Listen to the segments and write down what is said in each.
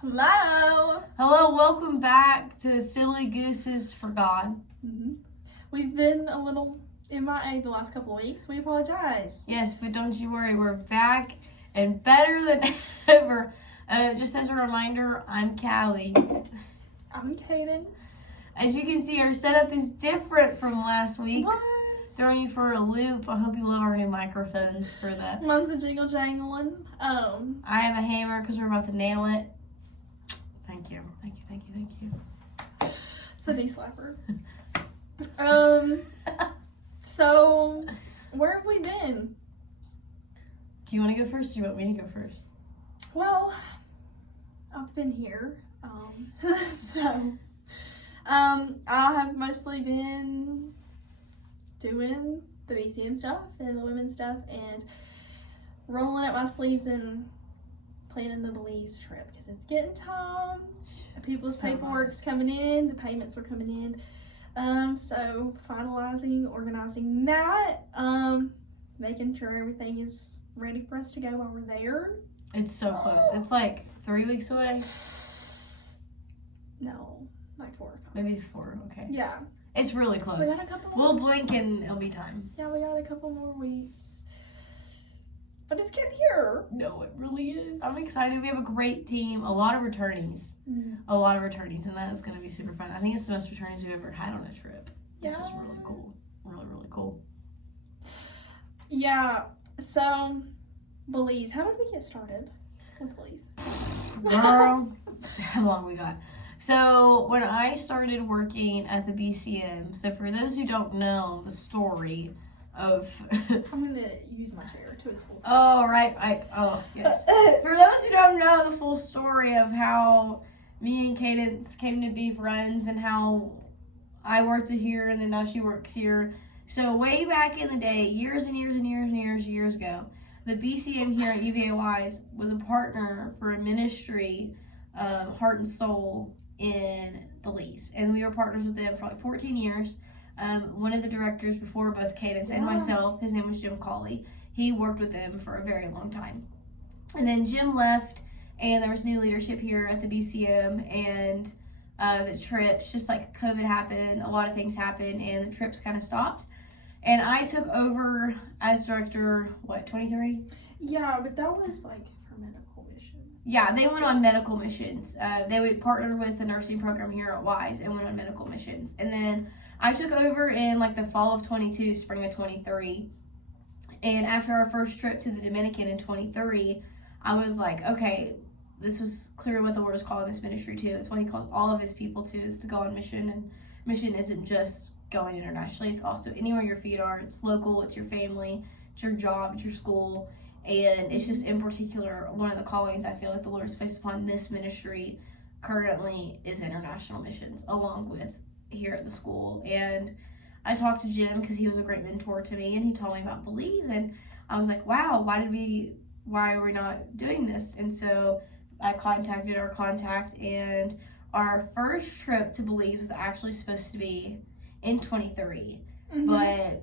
Hello. Hello, welcome back to Silly Gooses for God. We've been a little MIA the last couple of weeks. We apologize. Yes, but don't you worry, we're back and better than ever. Just as a reminder, I'm Callie. I'm Cadence. As you can see, our setup is different from last week. What? Throwing you for a loop. I hope you love our new microphones for that. Mine's a jingle jangling. I have a hammer because we're about to nail it. Thank you. It's a knee slapper. So where have we been? Do you want to go first or do you want me to go first? Well, I've been here. I have mostly been doing the BCM stuff and the women's stuff and rolling up my sleeves and planning the Belize trip because it's getting time. People's paperwork's coming in, the payments are coming in. So finalizing, organizing that, making sure everything is ready for us to go while we're there. It's so close. It's like 3 weeks away. No, like 4 or 5. Maybe 4, okay. Yeah. It's really close. We got a couple We'll more. blink and it'll be time. Yeah, we got a couple more weeks. But it's getting here. No, it really is. I'm excited. We have a great team. A lot of returnees. And that is going to be super fun. I think it's the most returnees we've ever had on a trip. Which is really cool. Really cool. Yeah. So, Belize. How did we get started with Belize? Girl, how long we got? So, when I started working at the BCM, so for those who don't know the story of... I'm going to use my chair to its full. Oh, right. Yes. For those who don't know the full story of how me and Cadence came to be friends and how I worked here and then now she works here. So, way back in the day, years ago, the BCM here at UVA-Wise was a partner for a ministry, Heart and Soul, in Belize. And we were partners with them for like 14 years. One of the directors before both Cadence and myself, his name was Jim Cawley, he worked with them for a very long time. And then Jim left, and there was new leadership here at the BCM, and the trips, just like COVID happened, a lot of things happened, and the trips kind of stopped. And I took over as director, 23? Yeah, but that was like for medical missions. Yeah, they went on medical missions. They would partner with the nursing program here at WISE and went on medical missions. And then I took over in like the fall of 22, spring of 23. And after our first trip to the Dominican in 23, I was like, okay, this was clearly what the Lord is calling this ministry to. It's what he calls all of his people to, is to go on mission. And mission isn't just going internationally. It's also anywhere your feet are. It's local. It's your family. It's your job. It's your school. And it's just in particular, one of the callings I feel like the Lord has placed upon this ministry currently is international missions, along with here at the school. And I talked to Jim because he was a great mentor to me, and he told me about Belize, and I was like, wow, why are we not doing this? And so I contacted our contact, and our first trip to Belize was actually supposed to be in 23. But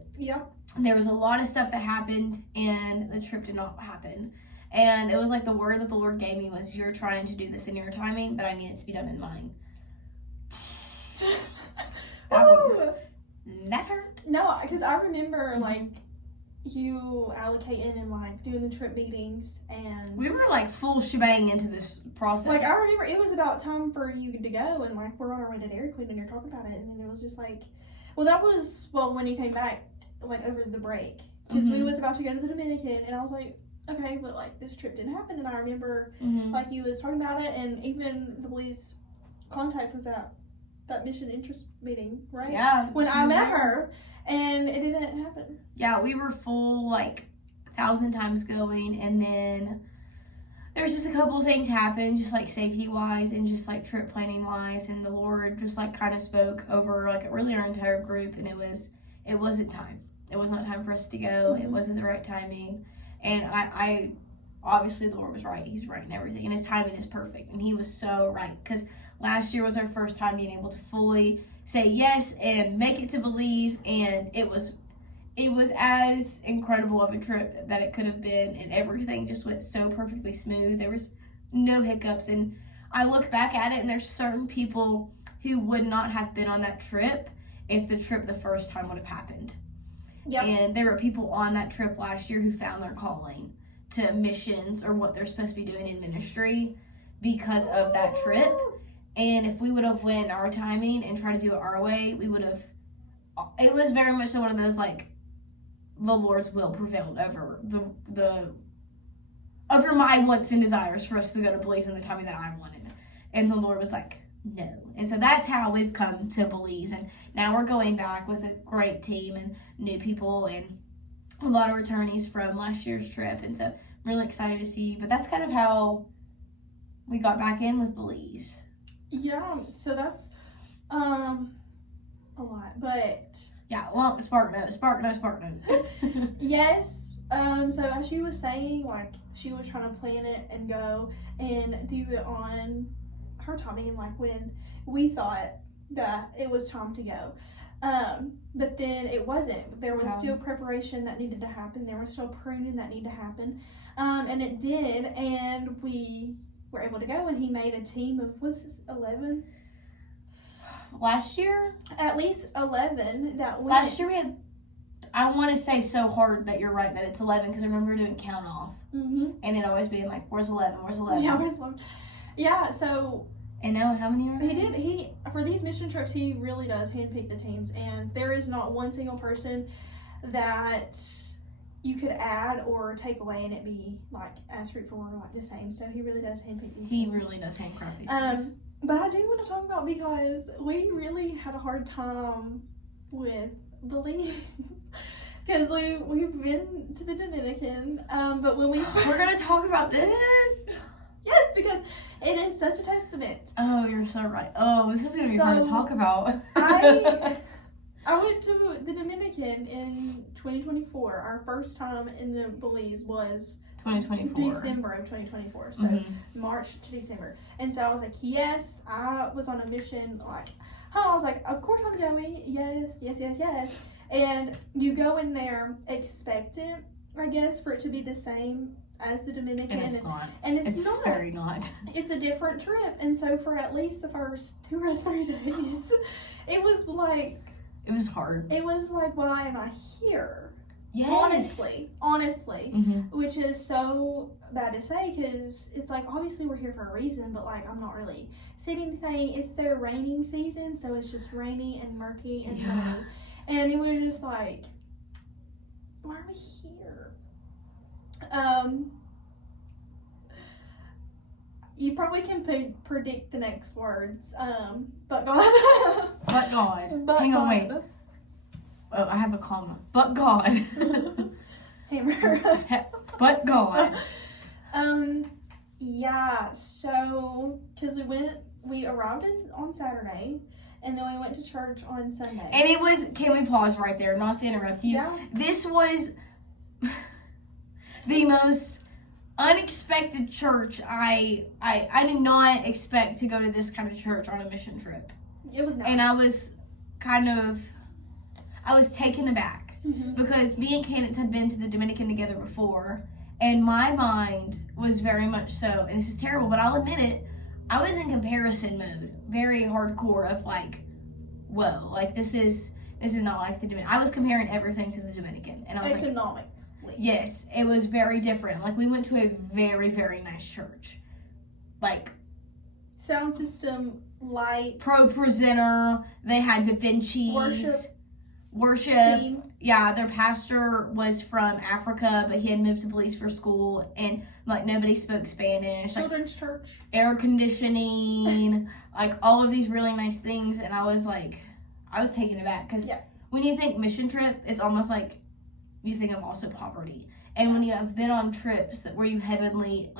there was a lot of stuff that happened, and the trip did not happen. And it was like the word that the Lord gave me was, you're trying to do this in your timing, but I need it to be done in mine. That hurt. No, because I remember like you allocating and like doing the trip meetings, and we were like full shebang into this process. Like I remember it was about time for you to go, and like we're on our way to Dairy Queen and you're talking about it, and then it was just like, that was when you came back like over the break, because we was about to go to the Dominican, and I was like, okay, but like this trip didn't happen. And I remember like you was talking about it, and even the Belize contact was at that mission interest meeting, right? Yeah. When I met her, and it didn't happen. Yeah, we were full like 1,000 times going, and then there's just a couple of things happened, just like safety wise and just like trip planning wise, and the Lord just like kind of spoke over like really our entire group, and it wasn't time. It was not time for us to go. It wasn't the right timing, and I obviously the Lord was right. He's right in everything, and his timing is perfect, and he was so right, because last year was our first time being able to fully say yes and make it to Belize, and it was as incredible of a trip that it could have been, and everything just went so perfectly smooth. There was no hiccups, and I look back at it and there's certain people who would not have been on that trip if the trip the first time would have happened. Yep. And there were people on that trip last year who found their calling to missions or what they're supposed to be doing in ministry because of that trip. And if we would have went our timing and tried to do it our way, we would have, it was very much so one of those, like, the Lord's will prevailed over over my wants and desires for us to go to Belize in the timing that I wanted. And the Lord was like, no. And so that's how we've come to Belize. And now we're going back with a great team and new people and a lot of returnees from last year's trip. And so I'm really excited to see. But that's kind of how we got back in with Belize. Yeah, so that's a lot. But yeah, well, spark note. Yes. So as she was saying, like, she was trying to plan it and go and do it on her timing and like when we thought that it was time to go. But then it wasn't. There was still preparation that needed to happen. There was still pruning that needed to happen. And it did, and we were able to go, and he made a team of, was this 11? Last year? At least 11 that went. Last year we had, I want to say so hard that you're right that it's 11 because I remember doing count off. Mm-hmm. And it always being like, where's 11? Where's 11? Yeah, where's 11? Yeah, so. And now how many are there? He for these mission trips, he really does handpick the teams. And there is not one single person that you could add or take away and it be like as fruitful or like the same. So he really does handpick these teams. He really does handcraft these teams. But I do want to talk about because we really had a hard time with Belize. Because we've been to the Dominican, but when we're going to talk about this? Yes, because it is such a testament. Oh, you're so right. Oh, this is going to be hard to talk about. I went to the Dominican in 2024. Our first time in the Belize was 2024. December of 2024. So March to December. And so I was like, yes, I was on a mission. Like, I was like, of course I'm going. Yes. And you go in there expectant, I guess, for it to be the same as the Dominican. And it's not. And it's not. Very not. It's a different trip. And so for at least the first 2 or 3 days, it was like... It was hard. It was like, why am I here? Yes. Honestly. Which is so bad to say because it's like, obviously we're here for a reason, but like, I'm not really seeing anything. It's their raining season, so it's just rainy and murky and muddy. And it was just like, why are we here? You probably can predict the next words. But God. But God. Hang on, wait. Oh, I have a comma. But God. Hammer. But God. Yeah, so, because we arrived on Saturday, and then we went to church on Sunday. And it was, can we pause right there, not to interrupt you? Yeah. This was the most unexpected church. I did not expect to go to this kind of church on a mission trip. It was nice. And I was taken aback because me and Candace had been to the Dominican together before, and my mind was very much so, and this is terrible, but I'll admit it, I was in comparison mode, very hardcore of like, whoa, like this is not like the Dominican. I was comparing everything to the Dominican, and I was economically. Yes, it was very different. Like, we went to a very, very nice church. Like, sound system, lights. Pro presenter. They had Da Vinci's. Worship. Team. Yeah, their pastor was from Africa, but he had moved to Belize for school. And, like, nobody spoke Spanish. Children's church. Air conditioning. Like, all of these really nice things. And I was taken aback. Because when you think mission trip, it's almost like you think of also poverty. And when you have been on trips where you heavily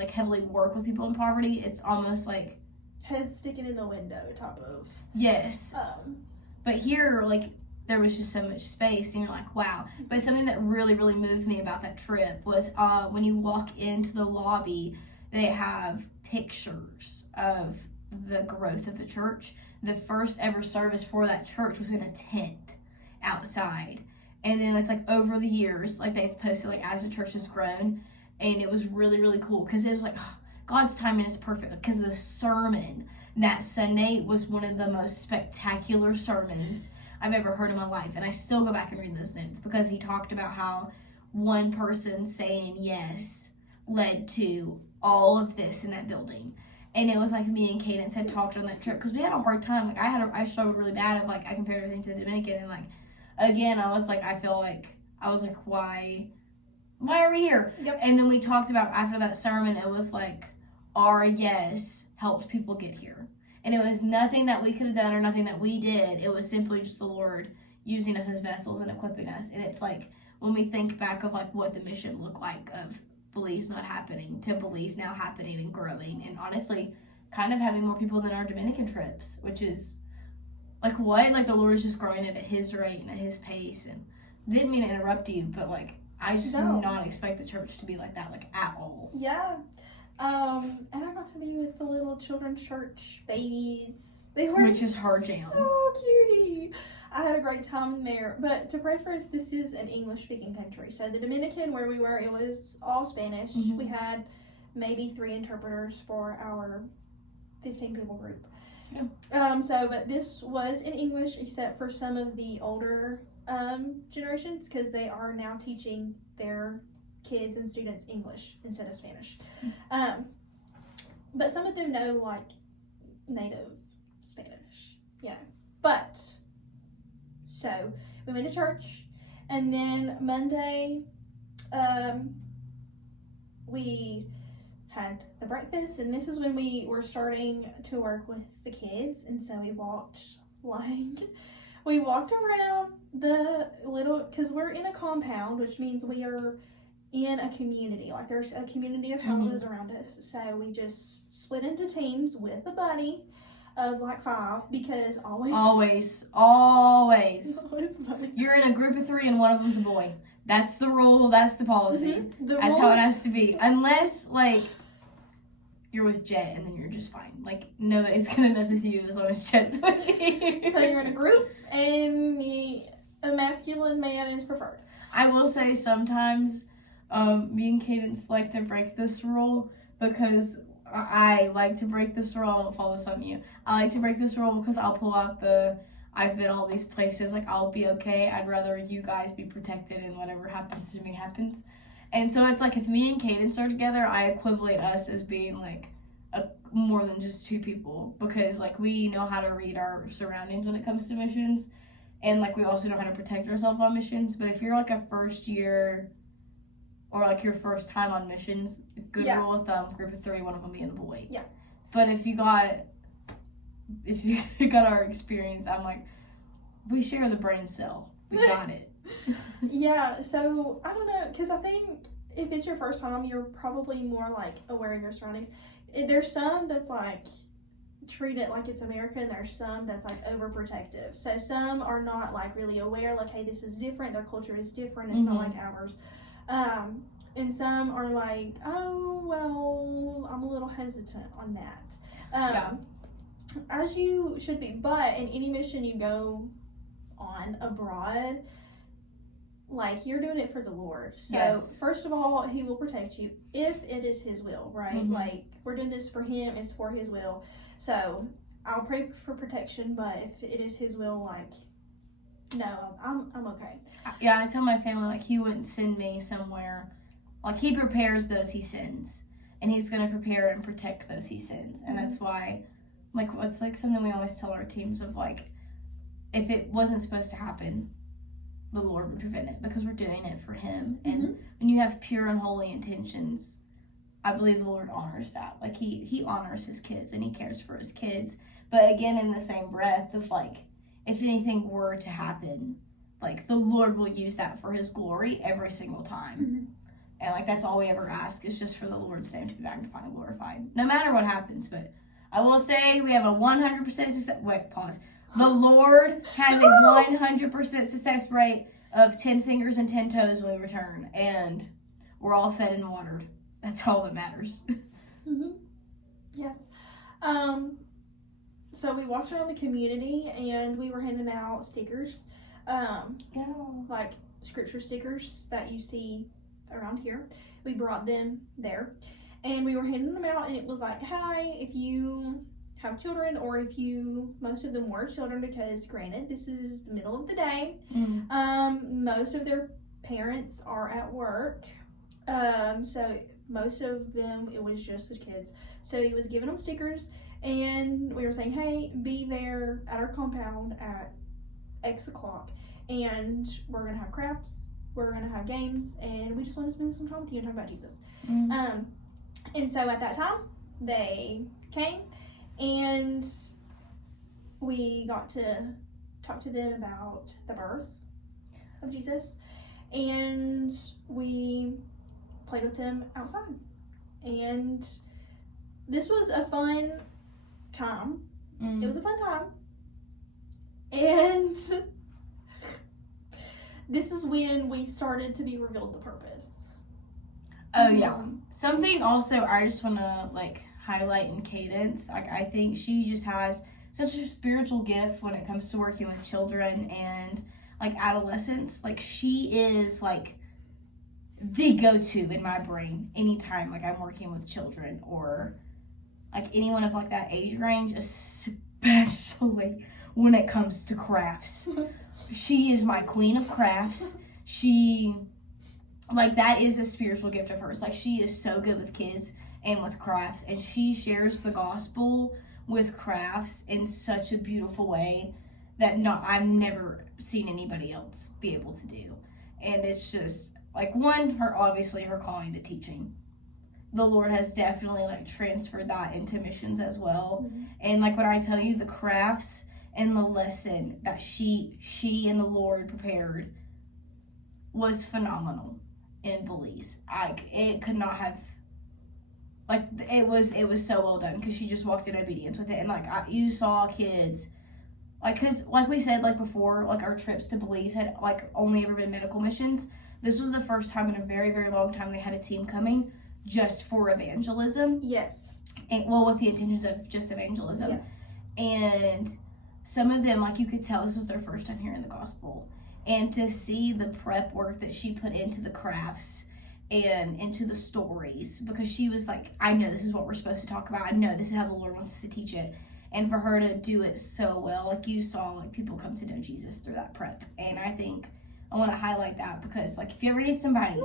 work with people in poverty, it's almost like head sticking in the window type of. Yes. But here, like, there was just so much space, and you're like, wow. But something that really, really moved me about that trip was when you walk into the lobby, they have pictures of the growth of the church. The first ever service for that church was in a tent outside. And then it's like over the years, like they've posted like as the church has grown, and it was really, really cool because it was like God's timing is perfect because the sermon that Sunday was one of the most spectacular sermons I've ever heard in my life. And I still go back and read those notes because he talked about how one person saying yes led to all of this in that building. And it was like me and Cadence had talked on that trip because we had a hard time. Like I struggled really bad of like I compared everything to the Dominican, and like again I was like why are we here? Yep. And then we talked about after that sermon, it was like our yes helped people get here. And it was nothing that we could have done or nothing that we did. It was simply just the Lord using us as vessels and equipping us. And it's like when we think back of like what the mission looked like of Belize not happening to Belize now happening and growing, and honestly kind of having more people than our Dominican trips, which is like what? Like the Lord is just growing it at his rate and at his pace. And didn't mean to interrupt you, but like I just did not expect the church to be like that, like at all. Yeah. And I got to be with the little children's church babies. They were Which is her jam. So cutie. I had a great time in there. But to pray for us, this is an English-speaking country. So the Dominican, where we were, it was all Spanish. Mm-hmm. We had maybe 3 interpreters for our 15-people group. Yeah. But this was in English, except for some of the older generations, because they are now teaching their kids and students English instead of Spanish. But some of them know like native Spanish, But so we went to church, and then Monday we had the breakfast, and this is when we were starting to work with the kids, and so we walked around the little, because we're in a compound, which means we are in a community. Like there's a community of houses around us. So we just split into teams with a buddy of like 5 because always buddy. You're in a group of 3 and one of them's a boy. That's the rule. That's the policy. That's how it has to be. Unless like you're with Jet and then you're just fine. Like nobody's gonna mess with you as long as Jet's with you. So you're in a group and a masculine man is preferred. I will say sometimes me and Cadence like to break this rule because I like to break this rule. I won't follow this on you. I like to break this rule because I'll pull out I've been all these places, like I'll be okay. I'd rather you guys be protected and whatever happens to me happens. And so it's like if me and Cadence are together, I equivalent us as being like more than just 2 people, because like we know how to read our surroundings when it comes to missions, and like we also know how to protect ourselves on missions. But if you're like a first year or like your first time on missions, good rule of thumb, group of 3, one of them being a boy. Yeah. But if you got our experience, I'm like, we share the brain cell. We got it. Yeah, so I don't know, because I think if it's your first time, you're probably more like aware of your surroundings. There's some that's like treat it like it's America, and there's some that's like overprotective. So some are not like really aware, like, hey, this is different, their culture is different, it's not like ours. And some are like, oh, well, I'm a little hesitant on that. As you should be. But in any mission you go on abroad, like, you're doing it for the Lord. So, first of all, he will protect you if it is his will, right? Like, we're doing this for him, it's for his will. So, I'll pray for protection, but if it is his will, like, no, I'm okay. Yeah, I tell my family, like, he wouldn't send me somewhere. Like, he prepares those he sends, and he's going to prepare and protect those he sends. And that's why, like, it's like something we always tell our teams of, like, if it wasn't supposed to happen, the Lord would prevent it, because we're doing it for him. And when you have pure and holy intentions, I believe the Lord honors that. Like, he honors his kids, and he cares for his kids. But again, in the same breath of, like, if anything were to happen, like, the Lord will use that for his glory every single time. And, like, that's all we ever ask, is just for the Lord's name to be magnified and glorified, no matter what happens. But I will say we have a 100% success. Wait, pause. The Lord has a 100% success rate of 10 fingers and 10 toes when we return. And we're all fed and watered. That's all that matters. Yes. So we walked around the community, and we were handing out stickers. Like scripture stickers that you see around here. We brought them there. And we were handing them out, and it was like, hi, if you have children, or if you, most of them were children, because granted, this is the middle of the day. Most of their parents are at work. So most of them, it was just the kids. So he was giving them stickers, and we were saying, hey, be there at our compound at X o'clock, and we're going to have crafts, we're going to have games, and we just want to spend some time with you and talk about Jesus. And so at that time, they came, and we got to talk to them about the birth of Jesus, and we played with them outside. And this was a fun time. It was a fun time. And this is when we started to be revealed the purpose. Oh, yeah. Something also I just want to, like, highlight in Cadence. Like, I think she just has such a spiritual gift when it comes to working with children and, like, adolescents. Like, she is, like, the go-to in my brain anytime, like, I'm working with children or, like, anyone of, like, that age range, especially when it comes to crafts. She is my queen of crafts. She... like, that is a spiritual gift of hers. Like, she is so good with kids and with crafts. And she shares the gospel with crafts in such a beautiful way that I've never seen anybody else be able to do. And it's just, like, obviously her calling to teaching. The Lord has definitely, like, transferred that into missions as well. And, like, when I tell you the crafts and the lesson that she and the Lord prepared was phenomenal. In Belize, it could not have, like, it was so well done because she just walked in obedience with it. And, like, you saw kids, like, because, like we said, like, before, like, our trips to Belize had, like, only ever been medical missions. This was the first time in a very, very long time they had a team coming just for evangelism. Yes. And, well, with the intentions of just evangelism. Yes. And some of them, like, you could tell this was their first time hearing the gospel. And to see the prep work that she put into the crafts and into the stories, because she was like, I know this is what we're supposed to talk about. I know this is how the Lord wants us to teach it. And for her to do it so well, like, you saw, like, people come to know Jesus through that prep. And I think I want to highlight that because, like, if you ever need somebody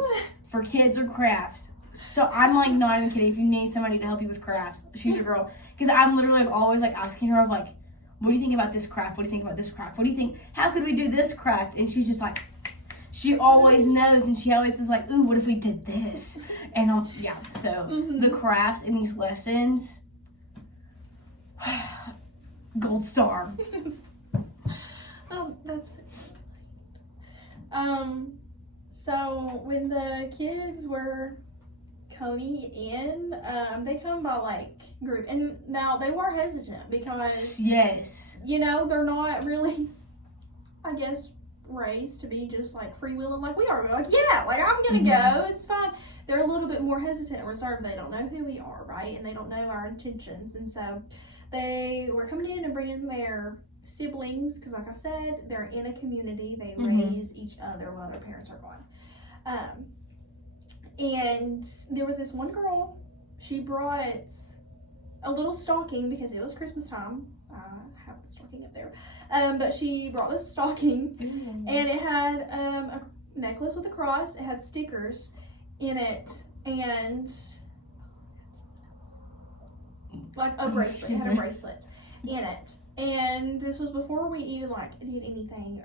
for kids or crafts, so I'm, like, not even kidding. If you need somebody to help you with crafts, she's your girl. Because I'm literally, like, always, like, asking her of, like, what do you think about this craft? What do you think about this craft? What do you think? How could we do this craft? And she's just like, she always knows, and she always is like, ooh, what if we did this? And so the crafts in these lessons, gold star. That's so when the kids were coming in, they come by, like, group, and now they were hesitant because yes, you know, they're not really, I guess, raised to be just, like, freewheeling like we are. We're like, yeah, like, I'm gonna go, it's fine. They're a little bit more hesitant and reserved. They don't know who we are, right? And they don't know our intentions. And so they were coming in and bringing their siblings, because, like I said, they're in a community. They raise each other while their parents are gone. And there was this one girl, she brought a little stocking because it was Christmas time. I have the stocking up there. But she brought this stocking, and it had a necklace with a cross. It had stickers in it, and like a bracelet. It had a bracelet in it. And this was before we even, like, did anything.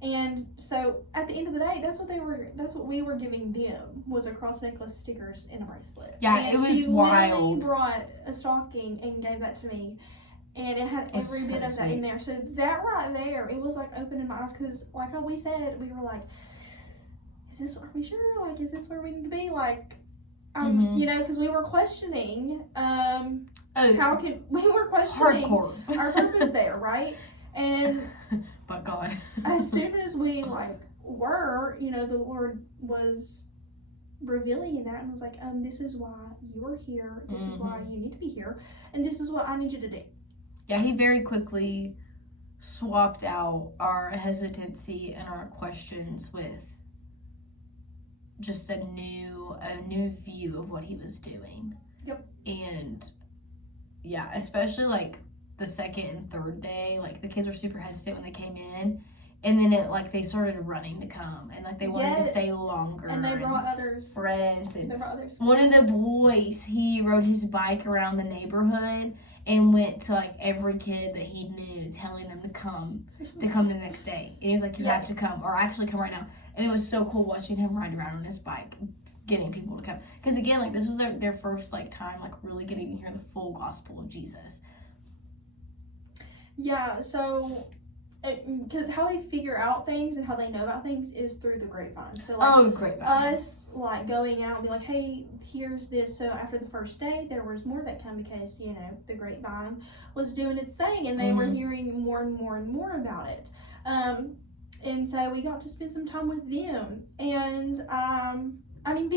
And so at the end of the day, that's what we were giving them, was a cross necklace, stickers, and a bracelet. Yeah, and it was she wild. Literally brought a stocking and gave that to me, and it had every bit of that in there. So that right there, it was like opening my eyes, because like how we said, we were like, are we sure? Like, is this where we need to be? Like, you know, because we were questioning, we were questioning hardcore our purpose there, right? And but God, as soon as we, like, were, you know, the Lord was revealing that and was like, this is why you are here. This is why you need to be here. And this is what I need you to do. Yeah, he very quickly swapped out our hesitancy and our questions with just a new view of what he was doing. Yep. And yeah, especially like the second and third day, like the kids were super hesitant when they came in, and then they started running to come, and like they wanted to stay longer, and they brought others friends, and they brought others. One of the boys, he rode his bike around the neighborhood and went to like every kid that he knew, telling them to come the next day, and he was like, you have to come, or actually come right now. And it was so cool watching him ride around on his bike, getting people to come. Because again, like this was their first like time like really getting to hear the full gospel of Jesus. Yeah, so because how they figure out things and how they know about things is through the grapevine. So like grapevine. Us like going out and be like, hey, here's this. So after the first day, there was more that come because the grapevine was doing its thing, and they were hearing more and more and more about it. And so we got to spend some time with them. And, I mean,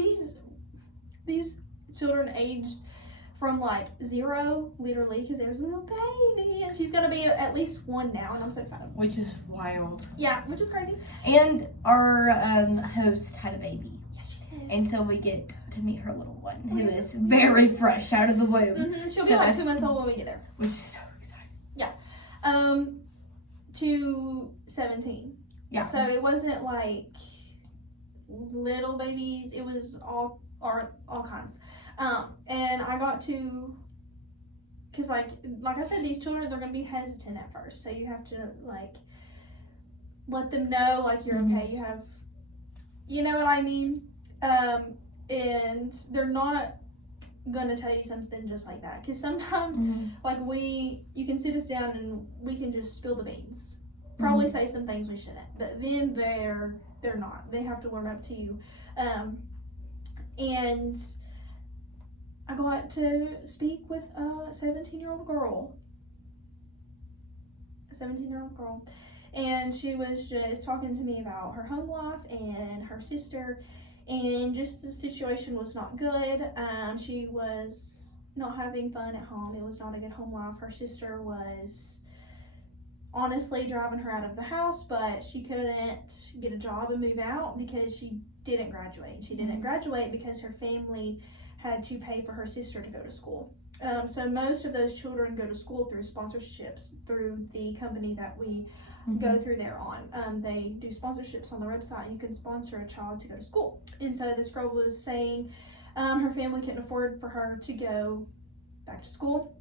these children aged from, like, 0, literally, because there's a little baby. And she's going to be at least 1 now, and I'm so excited. Which is wild. Yeah, which is crazy. And our host had a baby. Yeah, she did. And so we get to meet her little one, who is very fresh out of the womb. Mm-hmm. She'll be like 2 months old when we get there. Which is so exciting. Yeah. To 17. Yeah. So it wasn't like little babies. It was all kinds. And I got to, because like I said, these children, they're going to be hesitant at first. So you have to like let them know like you're okay. You have, you know what I mean? And they're not going to tell you something just like that. Because sometimes like you can sit us down and we can just spill the beans. Probably say some things we shouldn't, but then they're not. They have to warm up to you. And I got to speak with a 17-year-old girl. And she was just talking to me about her home life and her sister, and just the situation was not good. She was not having fun at home. It was not a good home life. Her sister was honestly driving her out of the house, but she couldn't get a job and move out because she didn't graduate. She didn't graduate because her family had to pay for her sister to go to school. So most of those children go to school through sponsorships through the company that we go through there on. They do sponsorships on their website, and you can sponsor a child to go to school. And so this girl was saying her family couldn't afford for her to go back to school.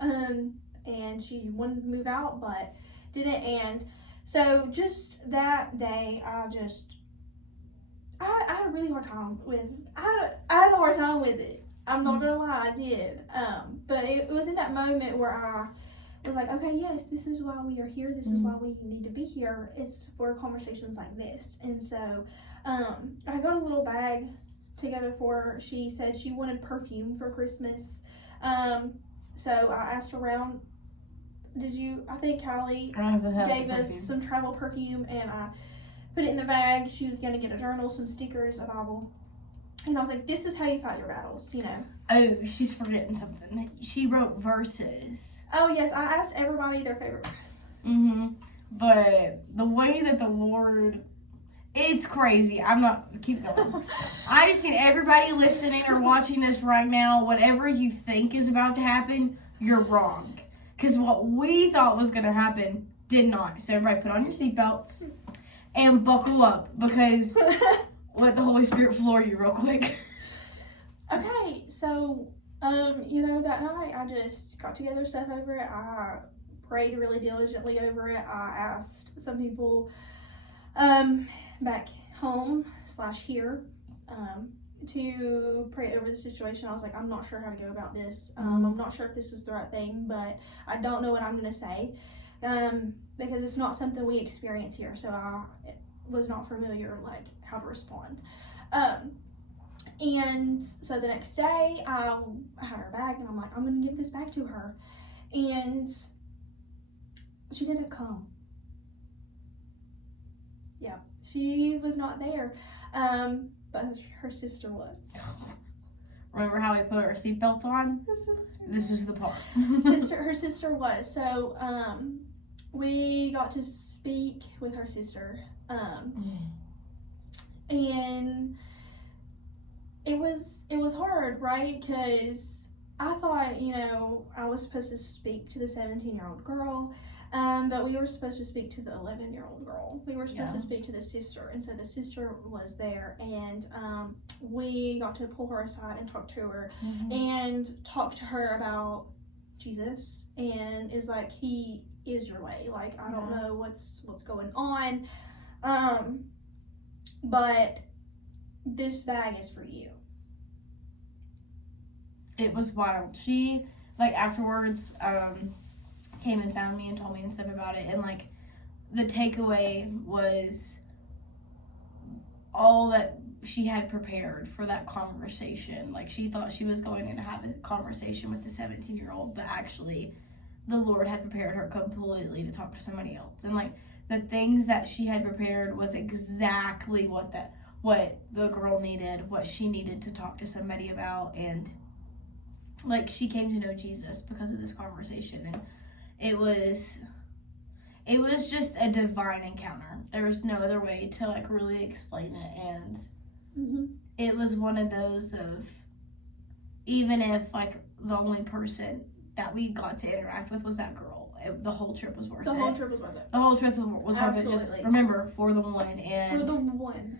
And she wanted to move out, but didn't. And so just that day, I had a really hard time with, I had a hard time with it. I'm not gonna lie, I did. But it was in that moment where I was like, okay, yes, this is why we are here. This is why we need to be here. It's for conversations like this. And so I got a little bag together for her. She said she wanted perfume for Christmas. So I asked around. I think Callie gave us some travel perfume, and I put it in the bag. She was going to get a journal, some stickers, a Bible. And I was like, this is how you fight your battles, Oh, she's forgetting something. She wrote verses. Oh, yes. I asked everybody their favorite verse. But the way that the Lord... It's crazy. I'm not... Keep going. I just need everybody listening or watching this right now, whatever you think is about to happen, you're wrong. Because what we thought was going to happen did not. So everybody put on your seatbelts and buckle up, because let the Holy Spirit floor you real quick. Okay, so, that night I just got together stuff over it. I prayed really diligently over it. I asked some people back home / here to pray over the situation. I was like, I'm not sure how to go about this. I'm not sure if this is the right thing, but I don't know what I'm going to say because it's not something we experience here. So I was not familiar, like, how to respond. And so the next day, I had her bag, and I'm like, I'm going to give this back to her. And she didn't come. Yeah, she was not there. But her sister was. Remember how we put our seatbelts on? This is the part. Her sister was. So, we got to speak with her sister. And it was hard, right? Because I thought, you know, I was supposed to speak to the 17-year-old girl, but we were supposed to speak to the 11-year-old girl. We were supposed to speak to the sister, and so the sister was there, and we got to pull her aside and talk to her, and talk to her about Jesus, and is like, he is your way. Like, I don't know what's going on, but this bag is for you. It was wild. She, like, afterwards, came and found me and told me and stuff about it, and, like, the takeaway was all that she had prepared for that conversation. Like, she thought she was going in to have a conversation with the 17-year-old, but actually the Lord had prepared her completely to talk to somebody else. And, like, the things that she had prepared was exactly what the girl needed, what she needed to talk to somebody about. And, like, she came to know Jesus because of this conversation, and it was just a divine encounter. There was no other way to, like, really explain it. And it was one of those of, even if, like, the only person that we got to interact with was that girl, the whole trip was worth it. The whole trip was worth it. The whole trip was worth it. Just remember, for the one. And for the one.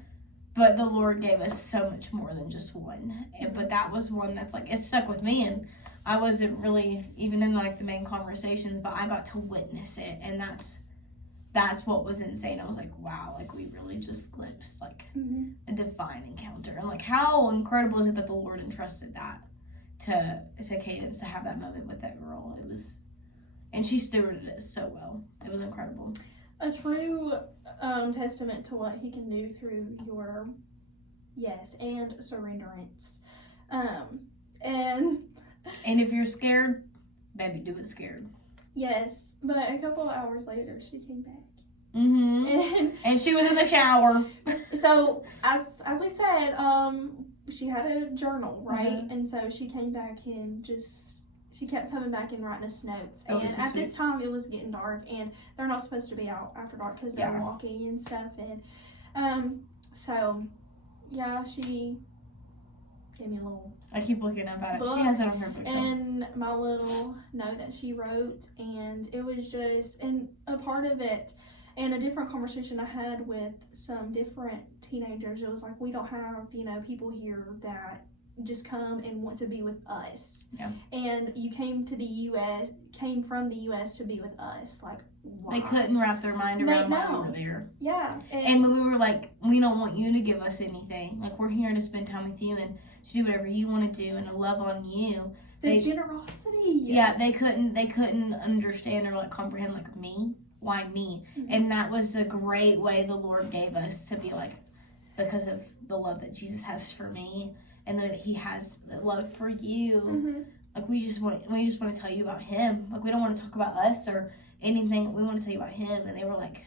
But the Lord gave us so much more than just one. But that was one that's, like, it stuck with me, and I wasn't really even in, like, the main conversations, but I got to witness it, and that's what was insane. I was like, wow, like, we really just glimpsed, like, a divine encounter. And, like, how incredible is it that the Lord entrusted that to Cadence to have that moment with that girl. It was, and she stewarded it so well. It was incredible. A true testament to what he can do through your yes and surrenderance. And if you're scared, baby, do it scared. Yes, but a couple of hours later, she came back. And she was in the shower. So, as we said, she had a journal, right? And so she came back and she kept coming back and writing us notes. And at this time, it was getting dark, and they're not supposed to be out after dark because they're walking and stuff. And so, yeah, she gave me a little. I keep looking up at it. She has it on her bookshelf. And my little note that she wrote, and it was just, and a part of it, and a different conversation I had with some different teenagers. It was like, we don't have, people here that just come and want to be with us. Yeah. And you came from the U.S. to be with us. Like, why? They couldn't wrap their mind around why we were there. Yeah. And we were like, we don't want you to give us anything. Like, we're here to spend time with you and to do whatever you want to do and to love on you. The generosity. Yeah, they couldn't understand or, like, comprehend, like, me. Why me? And that was a great way the Lord gave us to be like, because of the love that Jesus has for me and that he has love for you. Like, we just want to tell you about him. Like, we don't want to talk about us or anything. We want to tell you about him. And they were like,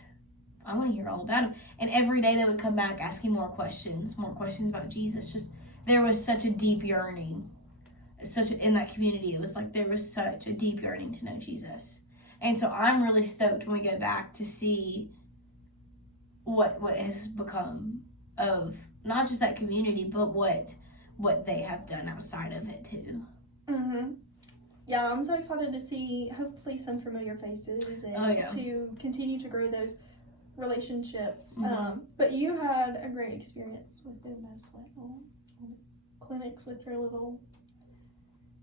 I want to hear all about him. And every day they would come back asking more questions about Jesus. Just, there was such a deep yearning, in that community. It was like there was such a deep yearning to know Jesus. And so I'm really stoked when we go back to see what has become of not just that community, but what they have done outside of it too. Yeah, I'm so excited to see hopefully some familiar faces and to continue to grow those relationships. But you had a great experience with them as well. All the clinics with your little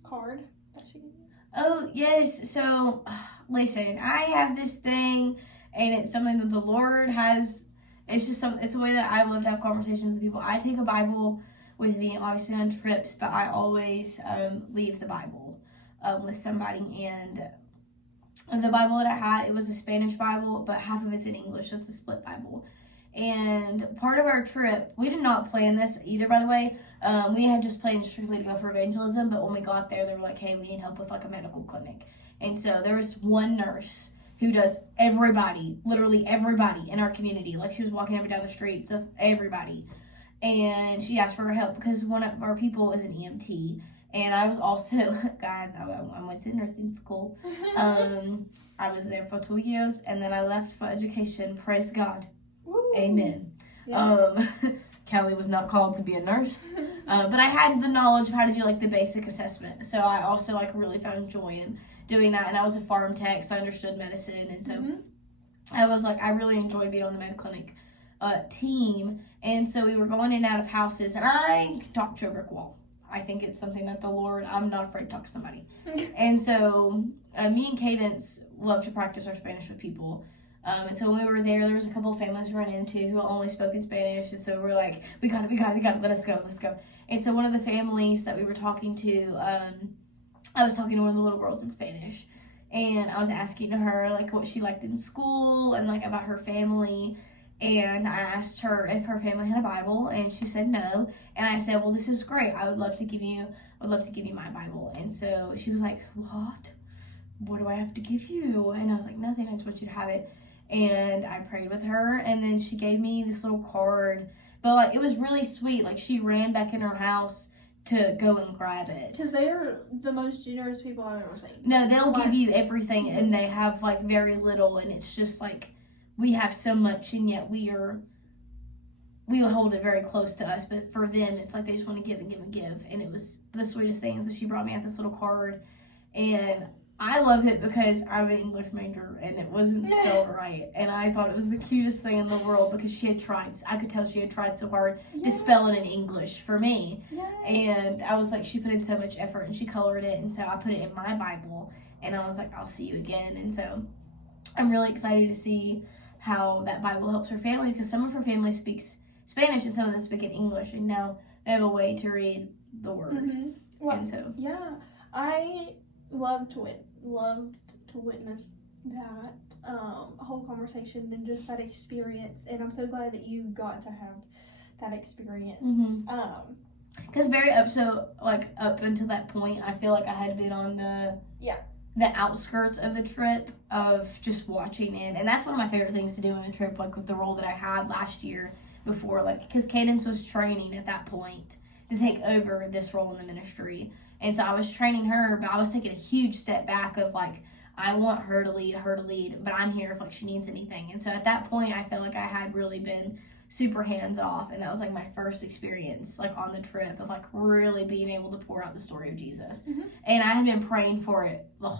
card that she gave you. Oh, yes. So, listen, I have this thing, and it's something that the Lord has. It's a way that I love to have conversations with people. I take a Bible with me, obviously on trips, but I always leave the Bible with somebody. And the Bible that I had, it was a Spanish Bible, but half of it's in English, so it's a split Bible. And part of our trip, we did not plan this either, by the way. We had just planned strictly to go for evangelism, but when we got there, they were like, hey, we need help with, like, a medical clinic. And so there was one nurse who does literally everybody in our community. Like, she was walking up and down the streets of everybody. And she asked for her help because one of our people is an EMT. And I was also, God, I went to nursing school. I was there for 2 years, and then I left for education. Praise God. Woo. Amen. Yeah. Kelly was not called to be a nurse, but I had the knowledge of how to do like the basic assessment. So I also like really found joy in doing that. And I was a farm tech, so I understood medicine, and so I was like, I really enjoyed being on the med clinic team. And so we were going in and out of houses, and I talked to a brick wall. I think it's something that the Lord, I'm not afraid to talk to somebody. And so me and Cadence love to practice our Spanish with people. And so when we were there was a couple of families we ran into who only spoke in Spanish. And so we're like, we got it, let's go. And so one of the families that we were talking to, I was talking to one of the little girls in Spanish. And I was asking her, like, what she liked in school and, like, about her family. And I asked her if her family had a Bible, and she said no. And I said, well, this is great. I would love to give you my Bible. And so she was like, what do I have to give you? And I was like, nothing. I just want you to have it. And I prayed with her, and then she gave me this little card. But, like, it was really sweet. Like, she ran back in her house to go and grab it. Because they're the most generous people I've ever seen. No, they'll give you everything, and they have, like, very little, and it's just, like, we have so much, and yet we hold it very close to us, but for them, it's like they just want to give and give and give, and it was the sweetest thing. So she brought me out this little card, and I love it because I'm an English major, and it wasn't spelled right, and I thought it was the cutest thing in the world because she had tried, I could tell she had tried so hard to spell it in English for me, and I was like, she put in so much effort, and she colored it, and so I put it in my Bible, and I was like, I'll see you again. And so I'm really excited to see how that Bible helps her family, because some of her family speaks Spanish and some of them speak in English, and now they have a way to read the word. Well, and so I loved to witness that whole conversation and just that experience, and I'm so glad that you got to have that experience. Because up until that point, I feel like I had been on the outskirts of the trip of just watching it. And that's one of my favorite things to do on a trip, like with the role that I had last year before, like, because Cadence was training at that point to take over this role in the ministry. And so I was training her, but I was taking a huge step back of, like, I want her to lead, but I'm here if, like, she needs anything. And so at that point, I felt like I had really been super hands-off, and that was, like, my first experience, like, on the trip of, like, really being able to pour out the story of Jesus. And I had been praying for it the whole